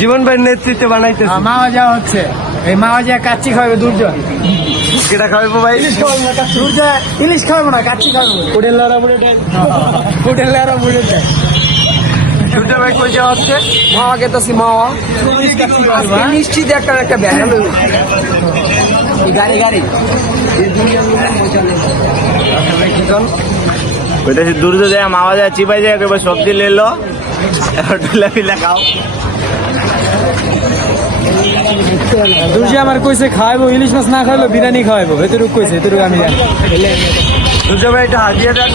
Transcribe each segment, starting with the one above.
জীবন ভাই নেতৃত্বে বানাইতে মাওয়া যাওয়া হচ্ছে। এই মাওয়া যা কাচ্চি খাওয়াবে দুর্জয়। কেটা খাওয়াবো ভাই? দুর্জয় ইলিশ খাওয়াবো না, কাচ্চি খাওয়াবো। হোটেল লেরা বুড়ে দেয়। সূর্য ভাই কই যাওয়া হচ্ছে? মাওয়া গেতাছি মাওয়া। নিশ্চিত একটা ব্যাগ গাড়ি দূর যায় মাওয়া যায় চিপাই যায় এবার সবজি লেলো টুলা ফিলা খাও। দুর্জয় আমার কইছে খাওয়াবো, ইলিশ মাছ না খাওয়াবো বিরিয়ানি খাওয়াবো। এতটুকু কইছে, এতটুকু আমি জানি। সূর্য ভাই একটা হাজিয়ে দেন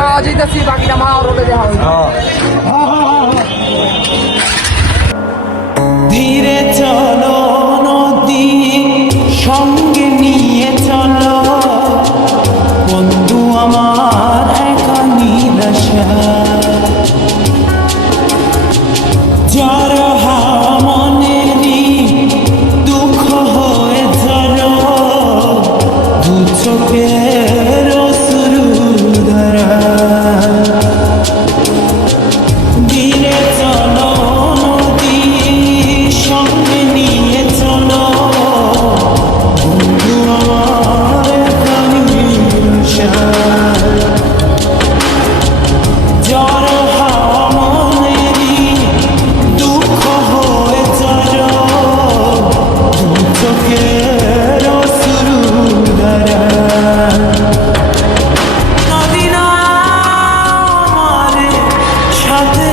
মাওয়া যাইতাছি, বাকিটা মাওয়া রোডে যাওয়া হবে। ধীরে চলো নদী সঙ্গে নিয়ে চলো বন্ধু আমার একা নিরাশা জ্বর হাওয়া মনেরই দুঃখ হয়ে ঝরো দু চোখের অশ্রু ধারা ধীরে চলো নদী সঙ্গে নিয়ে চলো বন্ধু আমার একা নিরাশা জ্বর হাওয়া মনেরই দুঃখ হয়ে ঝরো দু চোখের অশ্রু ধারা নদী না আমার সাথে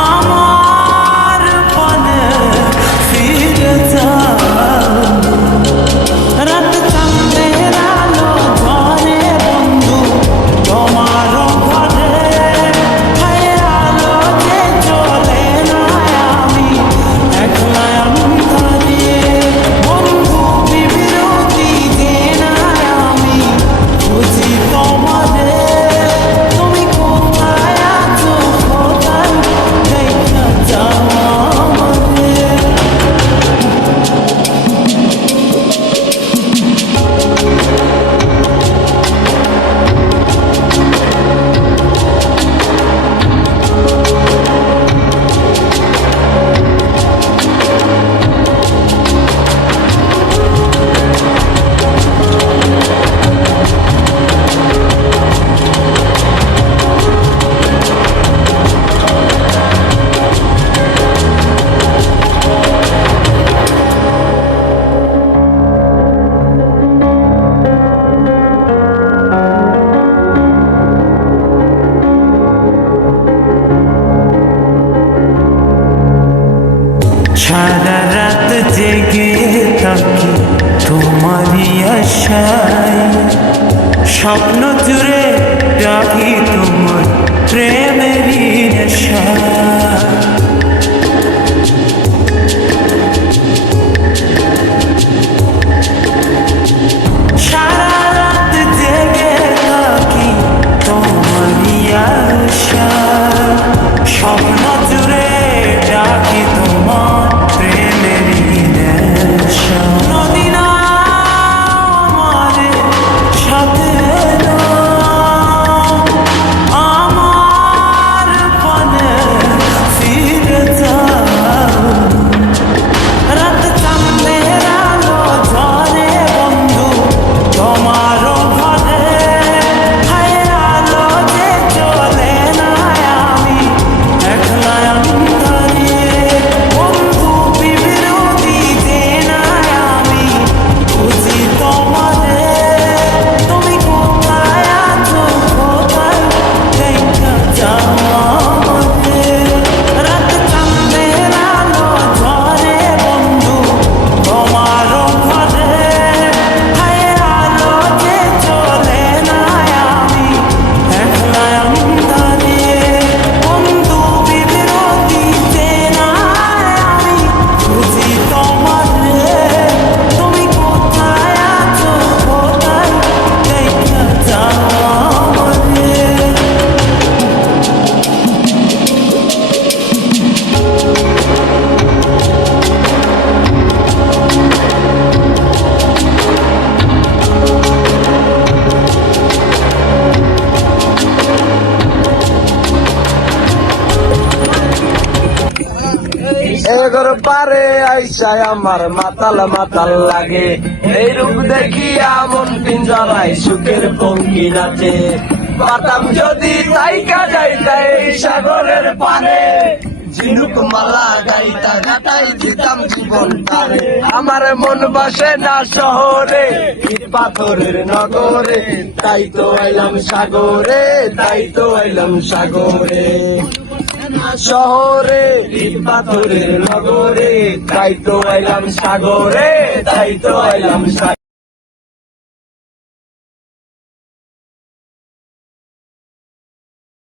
আমার পানে ফিরে যাও রাত চাঁদের আলো ঝরে বন্ধু তোমার ঘরে হায় আলো যে চলে না আমি একলা অন্ধকারে বন্ধু বিরতি যে না আমি খুঁজি তোমারে তুমি কোথায় আছো কোথায় দেখা যাও আমারে সারা রাত জেগে থাকি তোমারই আশায় স্বপ্ন জুড়ে রাখি তোমার প্রেমেরই নেশা সারা রাত জেগে থাকি তোমারই আশায় স্বপ্ন জুড়ে রাখি তোমার প্রেমেরই নেশা নদী না আমার সাথে আমার পানে ফিরে এগোর পারে আইসায় আমার মাতাল মাতাল লাগে, এই রূপ দেখিয়া মন পিঞ্জরায় সুখের পঙ্কি নাচে। পাতাম যদি তাইকা যাইতা এই সাগরের পারে, ঝিনুক মালা গাইতা গাটাই দিতাম জীবন তারে। আমার মন বসে না শহরে, ইট পাথরের নগরে, তাই তো আইলাম সাগরে, তাই তো আইলাম সাগরে। শহরে ইট পাথরের নগরে, তাই তো আইলাম সাগরে, তাই তো আইলাম সাগরে।